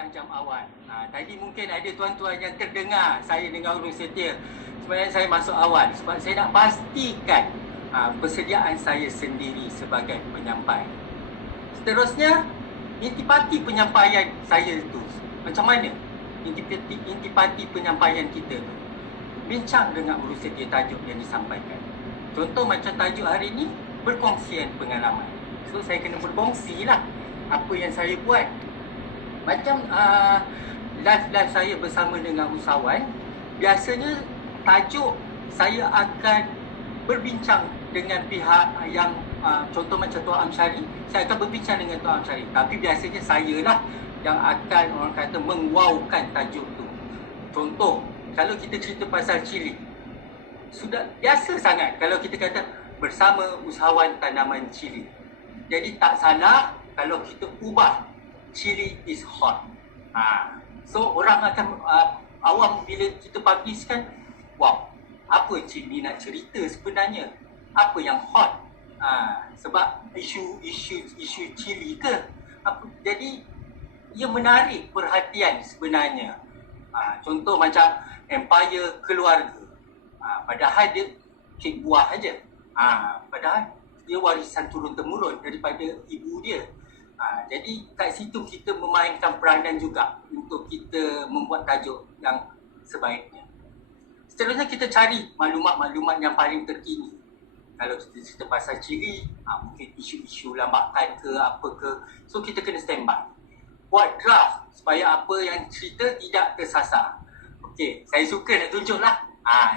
setengah jam awal. Tadi mungkin ada tuan-tuan yang terdengar saya dengan urus setia. Sebenarnya saya masuk awal sebab saya nak pastikan persediaan saya sendiri sebagai penyampai. Seterusnya, intipati penyampaian saya tu macam mana? Intipati penyampaian kita tu. Bincang dengan urus setia tajuk yang disampaikan. Contoh macam tajuk hari ni, berkongsian pengalaman. So saya kena berkongsi lah apa yang saya buat. Macam live saya bersama dengan usahawan, biasanya tajuk saya akan berbincang dengan pihak yang contoh macam Tuan Amsyari, saya akan berbincang dengan Tuan Amsyari. Tapi biasanya saya lah yang akan orang kata mengwaukan tajuk tu. Contoh, kalau kita cerita pasal cili, sudah biasa sangat kalau kita kata bersama usahawan tanaman cili. Jadi tak salah kalau kita ubah chili is hot. So orang akan awam bila kita publishkan, wow, apa Cik ni nak cerita sebenarnya? Apa yang hot? Sebab isu chili ke? Jadi ia menarik perhatian sebenarnya. Contoh macam empire keluarga. Padahal dia kek buah aja. Padahal dia warisan turun-temurun daripada ibu dia. Jadi kat situ kita memainkan peranan juga untuk kita membuat tajuk yang sebaiknya. Seterusnya kita cari maklumat-maklumat yang paling terkini. Kalau kita cerita pasal cili, mungkin isu-isu lambakan ke apa ke, so kita kena standby. Buat draft supaya apa yang cerita tidak tersasar. Okey, saya suka nak tunjuklah.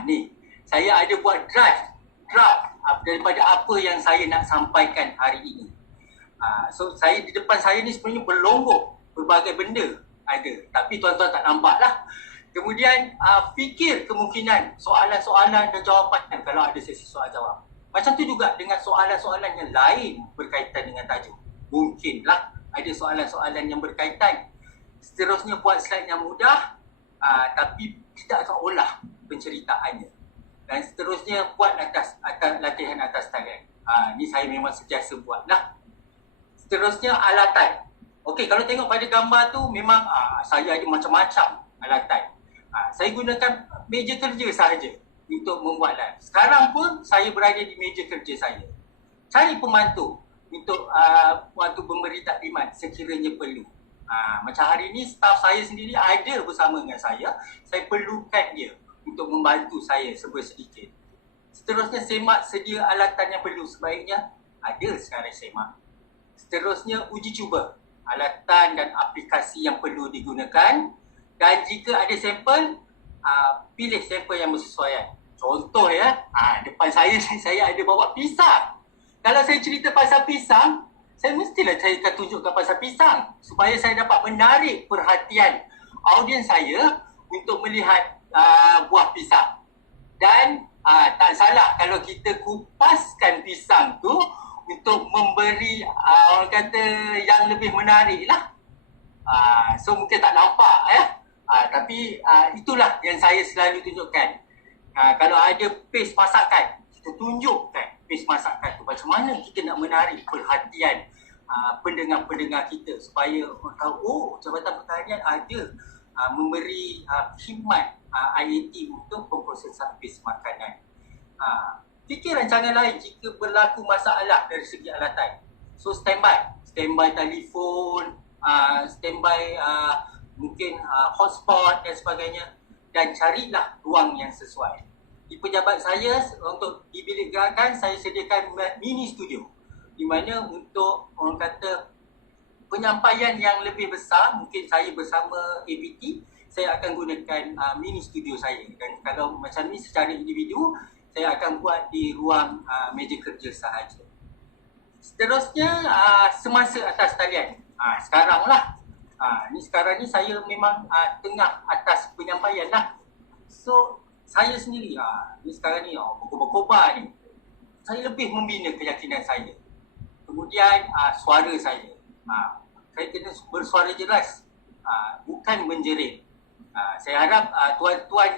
Ni, saya ada buat draft daripada apa yang saya nak sampaikan hari ini. So saya di depan saya ni sebenarnya berlonggok berbagai benda ada, tapi tuan-tuan tak nampak lah. Kemudian fikir kemungkinan soalan-soalan dan jawapan kalau ada sesi soal jawab. Macam tu juga dengan soalan-soalan yang lain berkaitan dengan tajuk. Mungkinlah ada soalan-soalan yang berkaitan. Seterusnya buat slide yang mudah, tapi kita akan olah penceritaannya. Dan seterusnya buat latihan atas talian. Ni saya memang sentiasa buat lah. Seterusnya alatan. Okey, kalau tengok pada gambar tu memang saya ada macam-macam alatan. Saya gunakan meja kerja sahaja untuk membuat live. Sekarang pun saya berada di meja kerja saya. Cari pembantu untuk waktu memberi taklimat sekiranya perlu. Macam hari ni staf saya sendiri ada bersama dengan saya. Saya perlukan dia untuk membantu saya sedikit. Seterusnya semak sedia alatan yang perlu, sebaiknya ada sekarang semak. Seterusnya uji cuba alatan dan aplikasi yang perlu digunakan, dan jika ada sampel, pilih sampel yang bersesuaian. Contoh ya, depan saya ada bawa pisang. Kalau saya cerita pasal pisang, saya mestilah saya akan tunjukkan pasal pisang supaya saya dapat menarik perhatian audiens saya untuk melihat buah pisang. Dan tak salah kalau kita kupaskan pisang tu untuk memberi orang kata yang lebih menarik lah. So mungkin tak nampak ya. Tapi itulah yang saya selalu tunjukkan. Kalau ada pace masakan, kita tunjukkan pace masakan tu macam mana kita nak menarik perhatian pendengar-pendengar kita supaya orang tahu, oh, Jabatan Pertanian ada memberi khidmat IAT untuk pemprosesan pace makanan. Fikir rancangan lain jika berlaku masalah dari segi alatan. So standby telefon, standby mungkin hotspot dan sebagainya, dan carilah ruang yang sesuai. Di pejabat saya untuk di bilik gerakan saya sediakan mini studio, di mana untuk orang kata penyampaian yang lebih besar, mungkin saya bersama APT, saya akan gunakan mini studio saya. Dan kalau macam ni secara individu, saya akan buat di ruang meja kerja sahaja. Seterusnya semasa atas talian. Sekarang lah. Sekarang ni saya memang tengah atas penyampaian lah. So saya sendiri ni sekarang ni berkobar ni. Saya lebih membina keyakinan saya. Kemudian suara saya. Saya kena bersuara jelas. Bukan menjerit. Saya harap tuan-tuan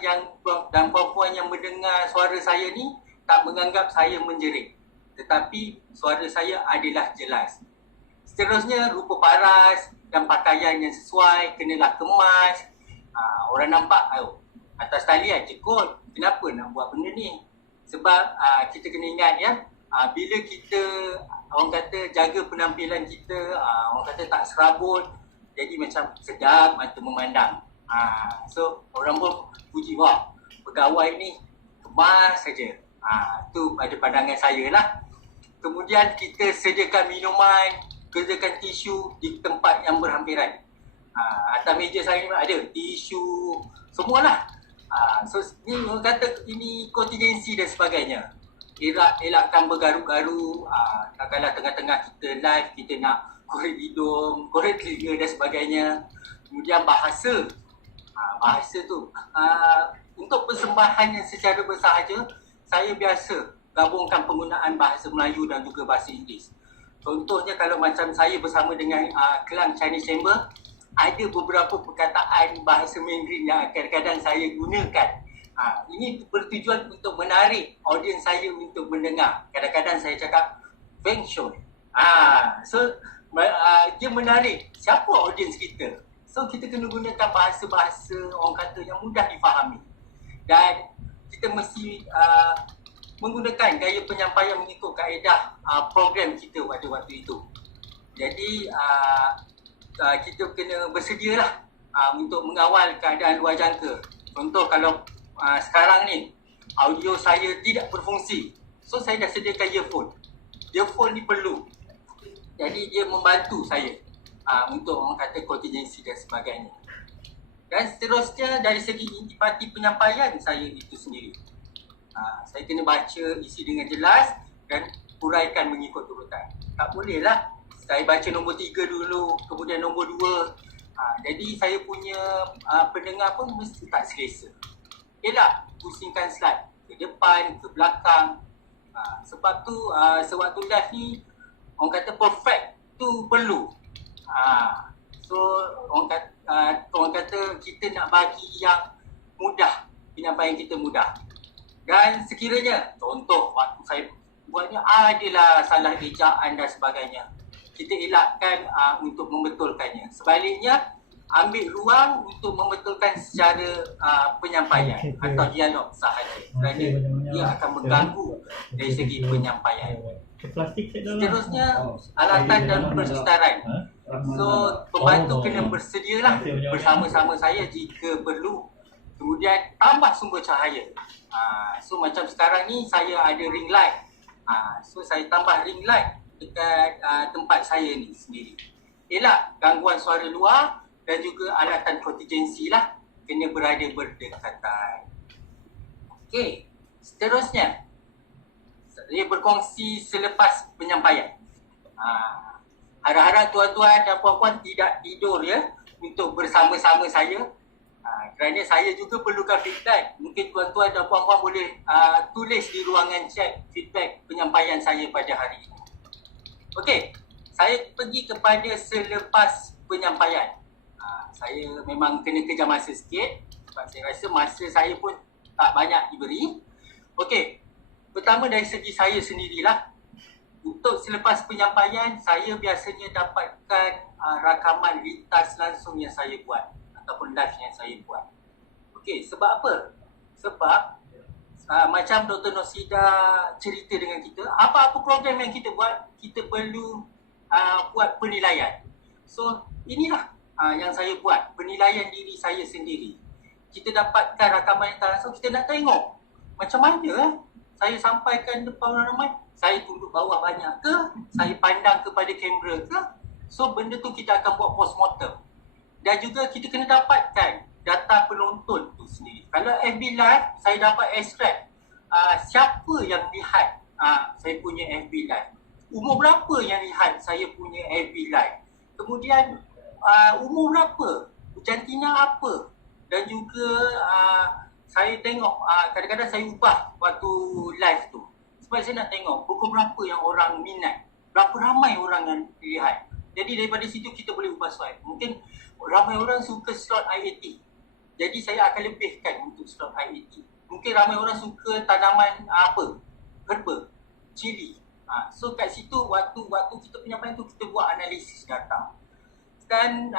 dan puan-puan yang mendengar suara saya ni tak menganggap saya menjerit, tetapi suara saya adalah jelas. Seterusnya rupa paras, dan pakaian yang sesuai, kenalah kemas. Orang nampak, atas talian je kot, kenapa nak buat benda ni? Sebab kita kena ingat ya, bila kita orang kata jaga penampilan kita, orang kata tak serabut, jadi macam sedap mata memandang. So orang pun puji, wah pegawai ni kemas saja. Tu pada pandangan saya lah. Kemudian kita sediakan minuman, sediakan tisu di tempat yang berhampiran. Atas meja saya ni ada tisu, semualah. So ni orang kata ini kontingensi dan sebagainya. Elakkan bergaru-garu. Kadang-kadang tengah-tengah kita live, kita nak korek hidung, korek telinga dan sebagainya. Kemudian bahasa. Bahasa tu untuk persembahan yang secara bersahaja, saya biasa gabungkan penggunaan bahasa Melayu dan juga bahasa Inggeris. Contohnya kalau macam saya bersama dengan Kelang Chinese Chamber, ada beberapa perkataan bahasa Mandarin yang kadang-kadang saya gunakan. Ini bertujuan untuk menarik audiens saya untuk mendengar. Kadang-kadang saya cakap Feng Shui. So dia menarik siapa audiens kita. So kita kena gunakan bahasa-bahasa orang kata yang mudah difahami. Dan kita mesti menggunakan gaya penyampaian mengikut kaedah program kita pada waktu itu. Jadi kita kena bersedialah untuk mengawal keadaan luar jangka. Contoh kalau sekarang ni audio saya tidak berfungsi, so saya dah sediakan earphone. Earphone ni perlu, jadi dia membantu saya untuk orang kata kontingensi dan sebagainya. Dan seterusnya dari segi intipati penyampaian saya itu sendiri, saya kena baca isi dengan jelas dan huraikan mengikut urutan. Tak boleh lah saya baca nombor 3 dulu, kemudian nombor 2. Jadi saya punya pendengar pun mesti tak selesa. Elak pusingkan slide ke depan, ke belakang. Sebab tu sewaktu live ni orang kata perfect tu perlu. So orang kata kita nak bagi yang mudah, penyampaian kita mudah. Dan sekiranya contoh waktu saya buatnya adalah salah ejaan dan sebagainya, kita elakkan untuk membetulkannya. Sebaliknya, ambil ruang untuk membetulkan secara penyampaian atau dialog sahaja. Kerana dia akan mengganggu dari segi penyampaian. Seterusnya, alatan dan persekitaran. So, pembantu kena bersedialah bersama-sama saya jika perlu. Kemudian, tambah sumber cahaya. So, macam sekarang ni saya ada ring light. So, saya tambah ring light dekat tempat saya ni sendiri. Elak gangguan suara luar dan juga alatan kontingensi lah kena berada berdekatan. Okey, seterusnya saya berkongsi selepas penyampaian. Harap-harap tuan-tuan dan puan-puan tidak tidur ya untuk bersama-sama saya. Kerana saya juga perlukan feedback. Mungkin tuan-tuan dan puan-puan boleh tulis di ruangan chat feedback penyampaian saya pada hari ini. Okey, saya pergi kepada selepas penyampaian. Saya memang kena kejar masa sikit sebab saya rasa masa saya pun tak banyak diberi. Okey, pertama dari segi saya sendirilah. Untuk selepas penyampaian, saya biasanya dapatkan rakaman lintas langsung yang saya buat ataupun live yang saya buat. Okey, sebab apa? Sebab macam Dr. Nosida cerita dengan kita, apa-apa program yang kita buat, kita perlu buat penilaian. So, inilah yang saya buat, penilaian diri saya sendiri. Kita dapatkan rakaman yang langsung, kita nak tengok macam mana saya sampaikan depan orang ramai. Saya tunduk bawah banyak ke? Saya pandang kepada kamera ke? So, benda tu kita akan buat postmortem. Dan juga kita kena dapatkan data penonton tu sendiri. Kalau FB Live, saya dapat extract siapa yang lihat saya punya FB Live. Umur berapa yang lihat saya punya FB Live. Kemudian umur berapa, jantina apa. Dan juga saya tengok kadang-kadang saya ubah waktu live tu. Sebab saya nak tengok pukul berapa yang orang minat, berapa ramai orang yang lihat. Jadi daripada situ kita boleh ubah slot. Mungkin ramai orang suka slot IAT. Jadi saya akan lebihkan untuk slot IAT. Mungkin ramai orang suka tanaman herba, cili. So kat situ waktu kita penyampaian tu kita buat analisis data. Dan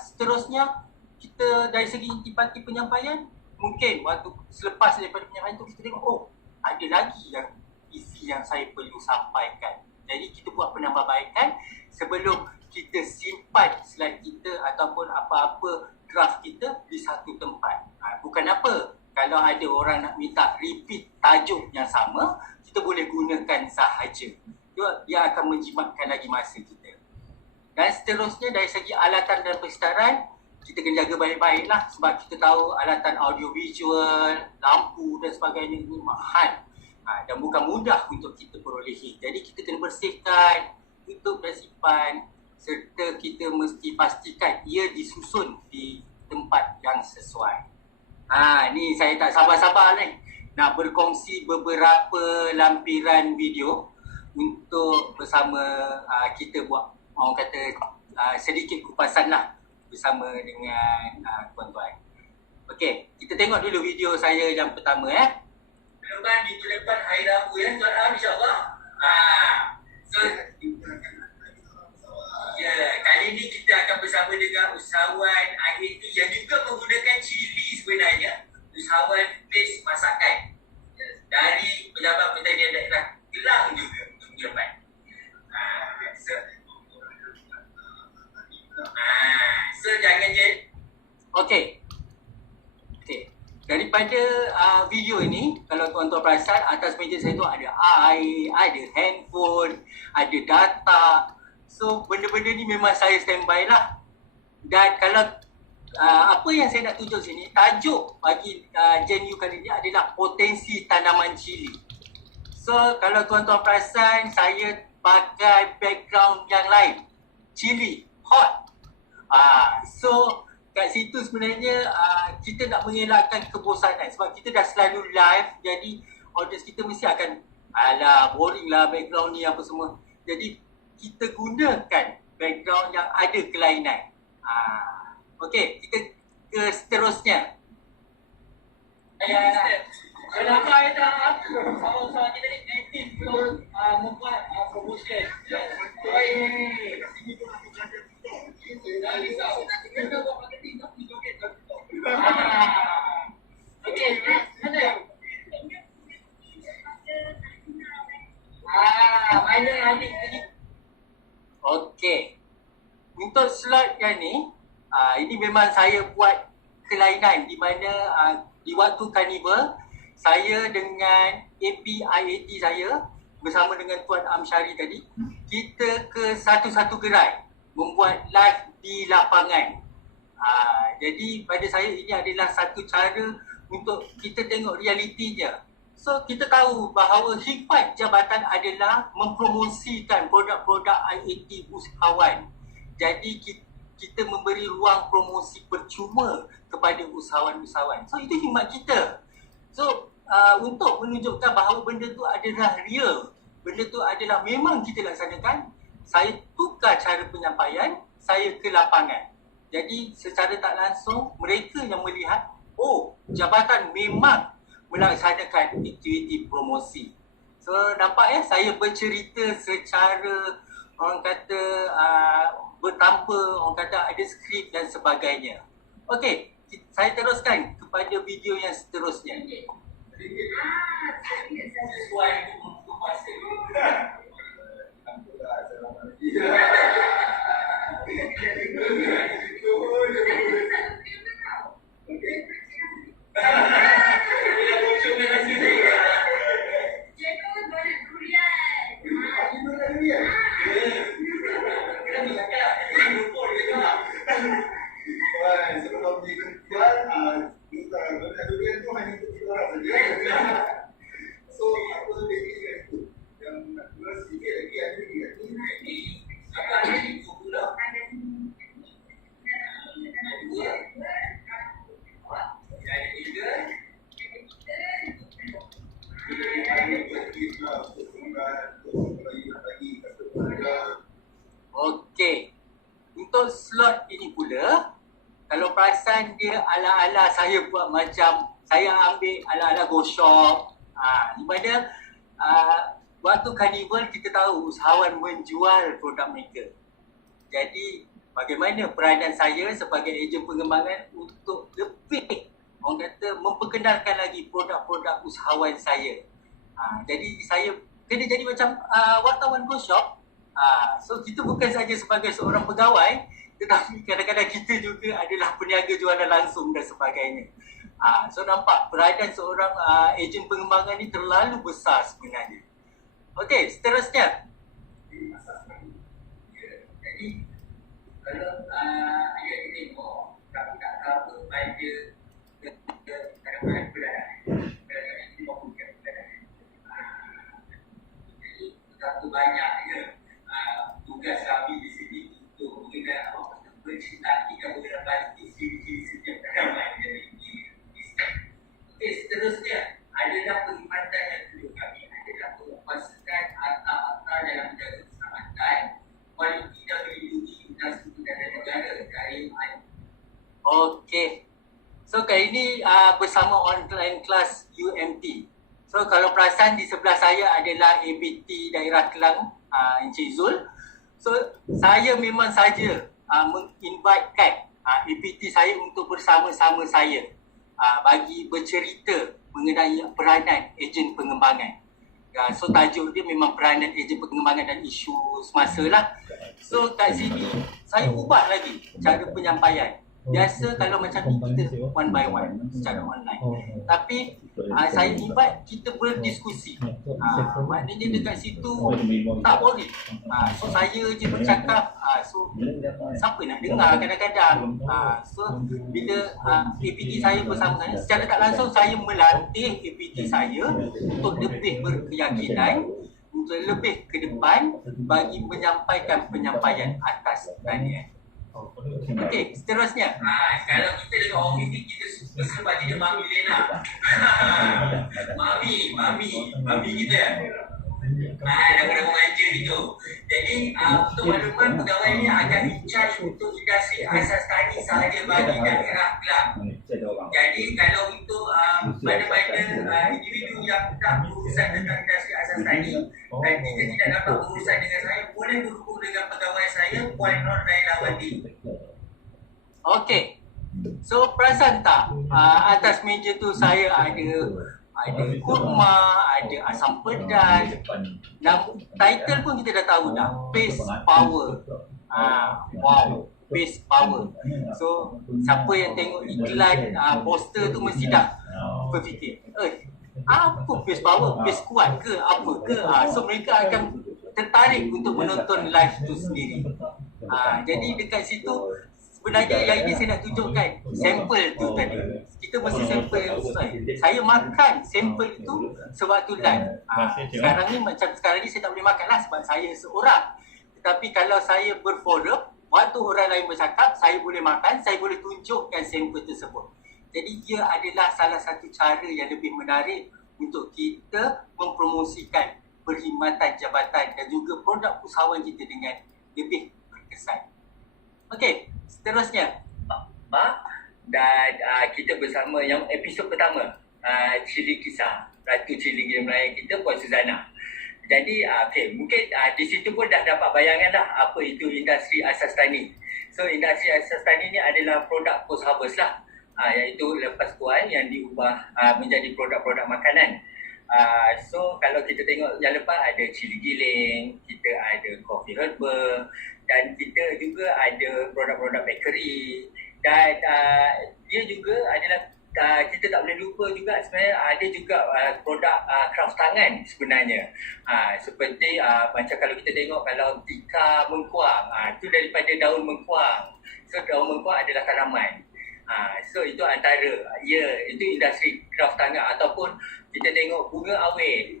seterusnya, kita dari segi intipati penyampaian, mungkin waktu selepas daripada penyampaian tu kita tengok, oh ada lagi yang isi yang saya perlu sampaikan. Jadi kita buat penambahbaikan sebelum kita simpan slide kita ataupun apa-apa draft kita di satu tempat. Bukan apa, kalau ada orang nak minta repeat tajuk yang sama, kita boleh gunakan sahaja. Dia akan menjimatkan lagi masa kita. Dan seterusnya dari segi alatan dan persekitaran, kita kena jaga baik-baik lah, sebab kita tahu alatan audio visual, lampu dan sebagainya ini mahal. Dan bukan mudah untuk kita perolehi. Jadi kita kena bersihkan, tutup dan simpan, serta kita mesti pastikan ia disusun di tempat yang sesuai. Ni saya tak sabar-sabar ni nak berkongsi beberapa lampiran video untuk bersama kita buat, orang kata sedikit kupasan lah bersama dengan tuan-tuan. Okey, kita tengok dulu video saya yang pertama Lepas minggu depan hari Rabu Tuan Am, insyaAllah. So, kali ni kita akan bersama dengan usahawan IAT yang juga menggunakan cili sebenarnya. Usahawan base masakan dari Pejabat Pertanian Daerah Kelang juga untuk minggu depan. So jangan je. Okey. Daripada video ini, kalau tuan-tuan perasan, atas meja saya tu ada air, ada handphone, ada data. So benda-benda ni memang saya standby lah. Dan kalau apa yang saya nak tunjuk sini, tajuk bagi Gen U kali ni adalah potensi tanaman cili. So kalau tuan-tuan perasan, saya pakai background yang lain. Cili, hot. So kat situ sebenarnya kita nak mengelakkan kebosanan sebab kita dah selalu live, jadi audience kita mesti akan alah boring lah background ni apa semua. Jadi kita gunakan background yang ada kelainan. Okey, kita ke seterusnya. Kenapa ada sama-sama kita ni aktif untuk membuat promotion. Okey, mana? Mana adik tadi? Okey. Untuk slide yang ni, ini memang saya buat kelainan di mana di waktu karnival saya dengan APIAT saya bersama dengan Tuan Amsyari tadi, kita ke satu-satu gerai membuat live di lapangan. Jadi pada saya ini adalah satu cara untuk kita tengok realitinya. So kita tahu bahawa hikmat jabatan adalah mempromosikan produk-produk IAT usahawan. Jadi kita memberi ruang promosi percuma kepada usahawan-usahawan. So itu hikmat kita. So untuk menunjukkan bahawa benda tu adalah real, benda tu adalah memang kita laksanakan, saya tukar cara penyampaian saya ke lapangan. Jadi secara tak langsung mereka yang melihat, oh jabatan memang melaksanakan aktiviti promosi. So nampak saya bercerita secara orang kata bertanpa, orang kata ada skrip dan sebagainya. Okey, saya teruskan kepada video yang seterusnya. Sesuai untuk masa. Okey. Untuk slot ini pula, kalau perasan dia ala-ala saya buat macam saya ambil ala-ala go shop. Di mana waktu karnival kita tahu usahawan menjual produk mereka. Jadi bagaimana peranan saya sebagai ejen pengembangan untuk lebih orang kata memperkenalkan lagi produk-produk usahawan saya. Jadi saya kena jadi macam wartawan go shop. So kita bukan saja sebagai seorang pegawai, tetapi kadang-kadang kita juga adalah peniaga jualan langsung dan sebagainya. So nampak peranan seorang ejen pengembangan ni terlalu besar sebenarnya. Okey, seterusnya. Jadi kalau ayat ini tak cover pada kadang-kadang berada di bawah berada. Jadi terlalu banyak tugas kami di sini untuk mengenal mencintai dan mengenal ciri-ciri setiap tanaman dari ini. Okey, seterusnya adalah perkhidmatan yang kedua kami adalah penguasaan akta-akta dalam menjaga keselamatan, kualiti dan melindungi industri dan negara dari air. Okey. So kali ini bersama online kelas UMT. So kalau perasan di sebelah saya adalah ABT Daerah Kelang, Encik Zul. So saya memang saja menginvitekan ABT saya untuk bersama-sama saya bagi bercerita mengenai peranan ejen pengembangan. So tajuk dia memang peranan ejen pengembangan dan isu semasa lah. So kat sini saya ubah lagi cara penyampaian. Biasa kalau macam ni kita one by one secara online. Tapi saya invite kita berdiskusi. Maknanya dekat situ tak boring. So saya je bercakap. So siapa nak dengar kadang-kadang. So bila APT saya bersama saya, secara tak langsung saya melatih APT saya untuk lebih berkeyakinan, untuk lebih ke depan bagi menyampaikan penyampaian atas tanian. Okey, seterusnya. Kalau kita dengan orang ini, kita suka bagi dia Mami Lena. Mami kita ya. Lagu-lagu manja gitu. Jadi untuk makluman pegawai ini akan in-charge untuk industri asas tani sahaja bagi daerah Kelang. Jadi kalau untuk mana-mana individu yang tak berurusan dengan industri asas tani dan jika tidak dapat berurusan dengan saya, boleh berhubung dengan pegawai saya, Puan Nur Lailawati. Okey. So perasan tak atas meja tu saya ada kurma, ada asam pedas. Title pun kita dah tahu dah. Pace Power. Wow, Pace Power. So siapa yang tengok iklan poster tu mesti dah berfikir, apa Pace Power? Pace kuat ke apa ke? So mereka akan tertarik untuk menonton live tu sendiri. Jadi dekat situ sebenarnya yang ini saya nak tunjukkan sampel tu tadi. Kita mesti sampel yang sesuai. Saya makan sampel itu sewaktu live. Sekarang ni macam sekarang ni saya tak boleh makan lah sebab saya seorang. Tetapi kalau saya berforum, waktu orang lain bercakap, saya boleh makan, saya boleh tunjukkan sampel tersebut. Jadi ia adalah salah satu cara yang lebih menarik untuk kita mempromosikan perkhidmatan jabatan dan juga produk usahawan kita dengan lebih berkesan. Okey, seterusnya. Dan kita bersama yang episod pertama, Cili Kisah, Ratu Cili Melayu kita, Puan Suzana. Jadi, mungkin di situ pun dah dapat bayangan dah apa itu industri asas tani. So, industri asas tani ni adalah produk post harvest lah, iaitu lepas tuai yang diubah menjadi produk-produk makanan. So, kalau kita tengok yang lepas ada cili giling, kita ada coffee herbal, dan kita juga ada produk-produk bakery, dan dia juga adalah kita tak boleh lupa juga sebenarnya ada juga produk kraft tangan sebenarnya. Seperti macam kalau kita tengok kalau tikar mengkuang, itu daripada daun mengkuang. So daun mengkuang adalah tanaman. So itu antara, itu industri kraft tangan. Ataupun kita tengok bunga awet.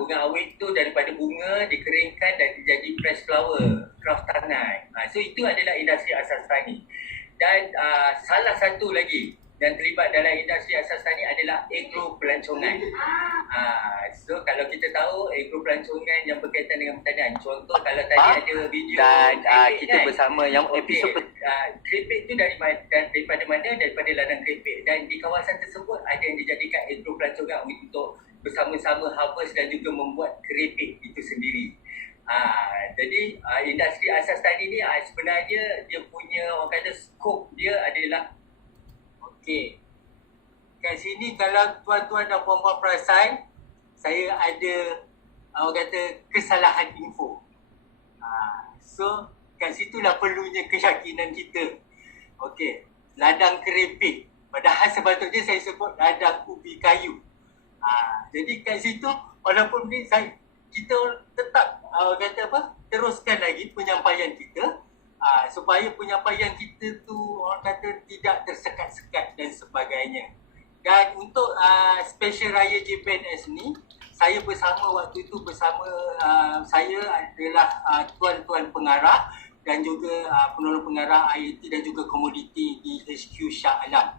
Bunga awet tu daripada bunga dikeringkan dan jadi fresh flower, kraft tangan. So itu adalah industri asas tani. Dan salah satu lagi yang terlibat dalam industri asas tani adalah agro pelancongan. So kalau kita tahu agro pelancongan yang berkaitan dengan pertanian, contoh kalau tadi ada video dan kita kan? Bersama yang episod keripik tu daripada mana? Daripada ladang keripik, dan di kawasan tersebut ada yang dijadikan agro pelancongan untuk bersama-sama harvest dan juga membuat keripik itu sendiri. Jadi industri asas tadi ni sebenarnya dia punya orang kata skop dia adalah okey. Kat sini kalau tuan-tuan dan puan-puan perasan, saya ada orang kata kesalahan info. So kat situlah perlunya keyakinan kita. Okey, ladang keripik. Padahal sepatutnya saya sebut ladang ubi kayu. Jadi kat situ walaupun ni kita tetap kata apa, teruskan lagi penyampaian kita supaya penyampaian kita tu orang kata tidak tersekat-sekat dan sebagainya. Dan untuk special raya JPNS ni, saya waktu itu bersama saya adalah tuan-tuan pengarah dan juga penolong pengarah IIT dan juga komoditi di HQ Shah Alam.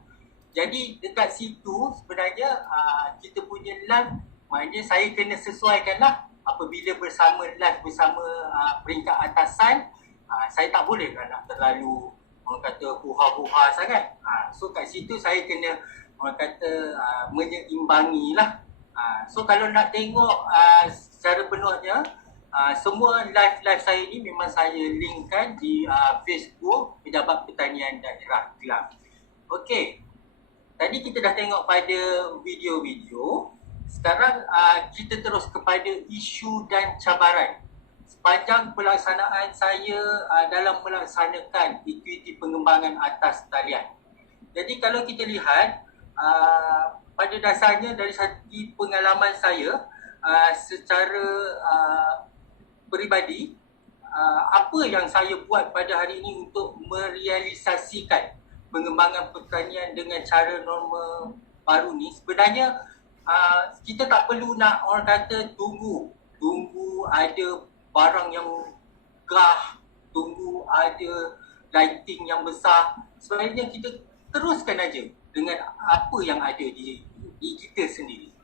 Jadi dekat situ sebenarnya kita punya live, maknanya saya kena sesuaikanlah. Apabila live bersama peringkat atasan, saya tak boleh nak terlalu orang kata huha-huha sangat. So kat situ saya kena orang kata menyeimbangi lah. So kalau nak tengok secara penuhnya, semua live saya ni memang saya linkkan di Facebook Pejabat Pertanian Daerah Kelang. Okey, tadi kita dah tengok pada video-video. Sekarang kita terus kepada isu dan cabaran sepanjang pelaksanaan saya dalam melaksanakan aktiviti pengembangan atas talian. Jadi kalau kita lihat pada dasarnya dari segi pengalaman saya secara peribadi, apa yang saya buat pada hari ini untuk merealisasikan pengembangan pertanian dengan cara norma baru ni, sebenarnya kita tak perlu nak orang kata tunggu ada barang yang gah, tunggu ada lighting yang besar. Sebenarnya kita teruskan aja dengan apa yang ada di kita sendiri.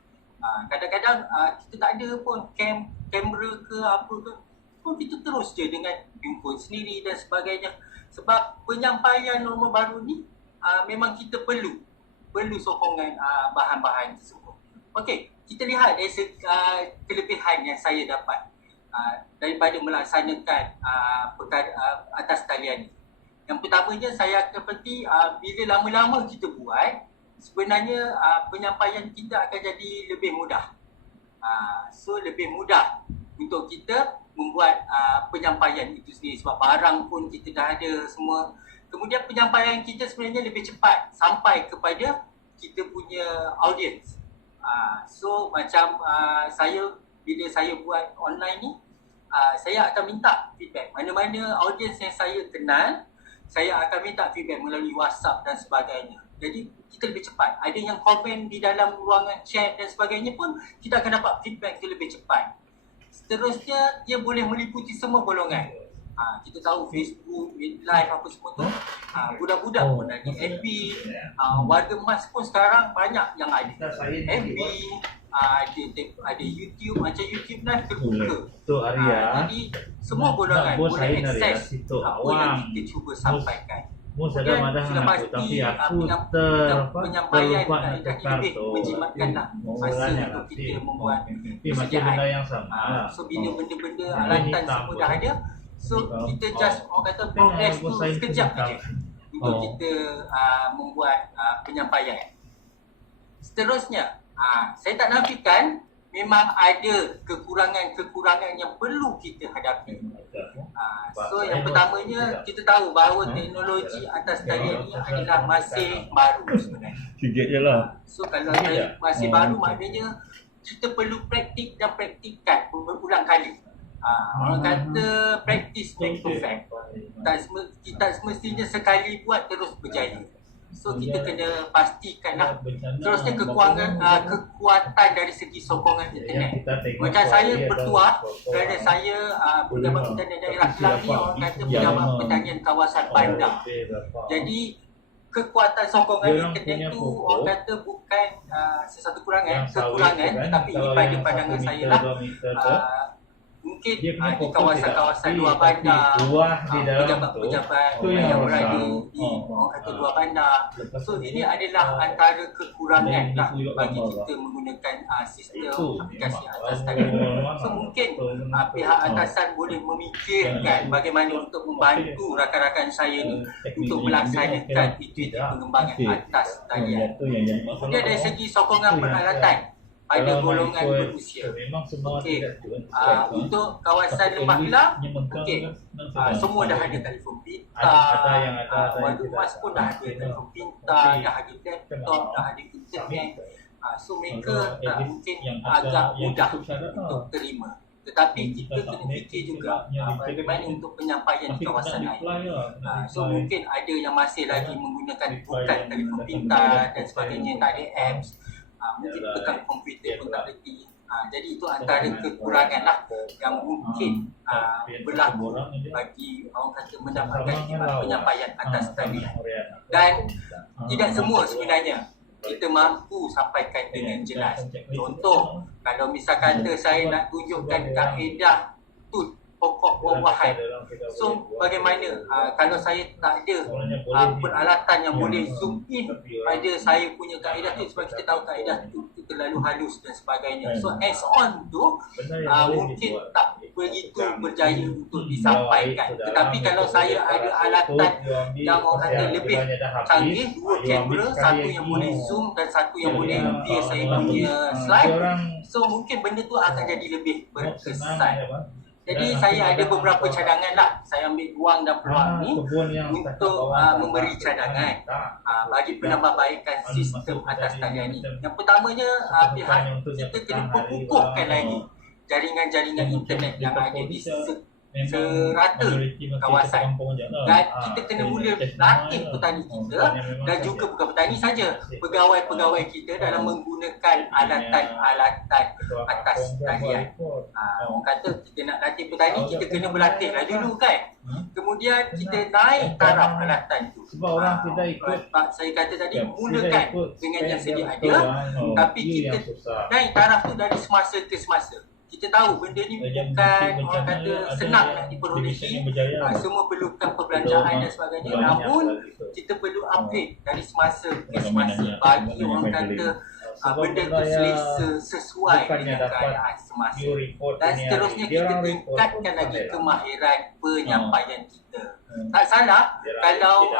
Kadang-kadang kita tak ada pun kamera ke apa ke, pun kita terus je dengan handphone sendiri dan sebagainya. Sebab penyampaian norma baru ni memang kita perlu sokongan bahan-bahan tersebut. Okey, kita lihat dari kelebihan yang saya dapat daripada melaksanakan atas talian ni. Yang pertamanya saya seperti bila lama-lama kita buat, sebenarnya penyampaian kita akan jadi lebih mudah. So lebih mudah untuk kita membuat penyampaian itu sendiri sebab barang pun kita dah ada semua. Kemudian penyampaian kita sebenarnya lebih cepat sampai kepada kita punya audience. So macam bila saya buat online ni, saya akan minta feedback. Mana-mana audience yang saya kenal, saya akan minta feedback melalui WhatsApp dan sebagainya. Jadi kita lebih cepat. Ada yang komen di dalam ruangan chat dan sebagainya pun kita akan dapat feedback lebih cepat. Seterusnya, dia boleh meliputi semua golongan. Kita tahu Facebook, live apa semua tu, budak-budak pun ada FB, warga emas pun sekarang banyak yang ada FB, ada YouTube, macam YouTube live terbuka. Jadi semua golongan boleh akses apa yang kita cuba sampaikan. Kemudian sudah pasti penyampaian dah lebih menjimatkanlah masa untuk kita membuat persediaan. So bila benda-benda alatan semua dah ada, so kita just orang kata progress tu sekejap aja untuk kita membuat penyampaian. Seterusnya, saya tak nafikan memang ada kekurangan-kekurangan yang perlu kita hadapi. So yang pertamanya, kita tahu bahawa teknologi atas talian ini adalah masih baru sebenarnya. Sikit je lah. So kalau masih baru, maknanya kita perlu praktik dan praktikkan berulang kali. Orang kata practice make perfect. Kita semestinya sekali buat terus berjaya. So kita kena pastikanlah. Terusnya kekuatan dari segi sokongan internet. Macam saya bertuah kerana saya Pejabat Pertanian Daerah Kelang ni orang kata Pejabat Pertanian Kawasan Bandar. Jadi kekuatan sokongan internet tu orang kata bukan sesuatu kekurangan, tetapi ini pada pandangan saya lah mungkin Dia punya di fokus kawasan-kawasan tidak, luar tapi bandar, buah di dalam pejabat-pejabat tu yang yang orang berada tahu. di orang kata luar bandar. Lepas So tu ini dia, adalah antara kekurangan dia lah tunjuk bagi gambar kita menggunakan sistem itu aplikasi memang atas tahu tadi. orang So mana. mungkin Betul. pihak atasan boleh memikirkan bagaimana untuk membantu rakan-rakan saya ni untuk melaksanakan aktiviti pengembangan atas talian. Itu yang jadi masalah. Kemudian dari segi sokongan peralatan pada Kalau golongan ikut, berusia. memang semua Okey. tidak cukup. Untuk kawasan Lembah Kelang, okey, semua dah ada telefon pintar, ada yang ada Wadu Mas pun dah ada telefon pintar, dah ada laptop, dah ada internet. So mereka mungkin agak mudah untuk terima. Tetapi kita kena fikir juga bagaimana untuk penyampaian di kawasan lain. So mungkin ada yang masih lagi menggunakan bukan telefon pintar dan sebagainya, tak ada apps, mungkin pegang komputer pun tak reti. Jadi itu antara kekurangan lah yang mungkin berlaku bagi orang kata mendapatkan penyampaian atas talian. Dan tidak semua sebenarnya kita mampu sampaikan dengan jelas. Contoh, kalau misal kata saya nak tunjukkan kaedah tu pokok buah-buahan. So bagaimana kalau saya tak ada peralatan yang boleh zoom in pada saya punya kaedah tu, sebab kita tahu kaedah tu terlalu halus dan sebagainya. So hands on tu mungkin tak begitu berjaya untuk disampaikan. Tetapi kalau saya ada alatan yang orang kata lebih canggih, dua kamera, satu yang boleh zoom dan satu yang boleh dia saya punya slide, so mungkin benda tu akan jadi lebih berkesan. Jadi saya ada beberapa cadangan lah. Saya ambil ruang dan peluang ni untuk memberi cadangan bagi penambahbaikan sistem atas talian ni. Yang pertamanya, pihak kita kena perkukuhkan lagi jaringan-jaringan internet yang ada di serata kawasan. Dan kita kena mula latih petani kita, dan juga bukan petani saja, pegawai-pegawai kita dalam menggunakan alatan-alatan atas talian. Orang kata kita nak latih petani, kita kena berlatih lah dulu kan. Kemudian kita naik taraf alatan tu. Sebab orang tidak ikut, saya kata tadi, mulakan dengan yang sedia ada, tapi kita naik taraf tu dari semasa ke semasa. Kita tahu benda ni bukan orang kata senang nak diperolehi, semua perlukan perbelanjaan dan sebagainya, namun kita perlu upgrade dari semasa ke semasa bagi orang kata benda tu selesa sesuai dengan keadaan semasa. Dan seterusnya kita tingkatkan lagi kemahiran penyampaian kita. Tak salah kalau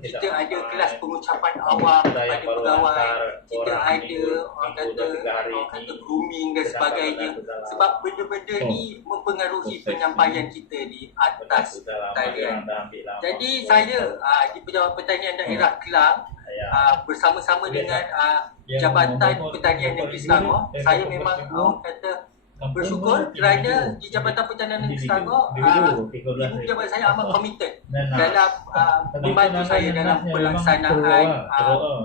kita ada kelas pengucapan awam pada pegawai, kita ada orang kata grooming dan sebagainya, sebab benda-benda ni mempengaruhi penyampaian kita di atas talian. Jadi saya di Pejabat Pertanian Daerah Kelang bersama-sama dengan Jabatan Pertanian Negeri Selangor, saya memang orang kata bersyukur kerana di Jabatan Pertanian Negeri Selangor, ibu pejabat saya amat komited dalam membantu saya dalam pelaksanaan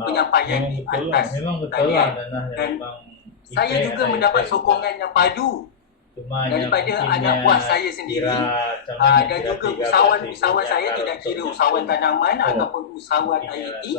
penyampaian di atas talian. Dan saya juga mendapat sokongan yang padu daripada anak buah saya sendiri, dan juga usahawan-usahawan saya, tidak kira usahawan tanaman ataupun usahawan IoT,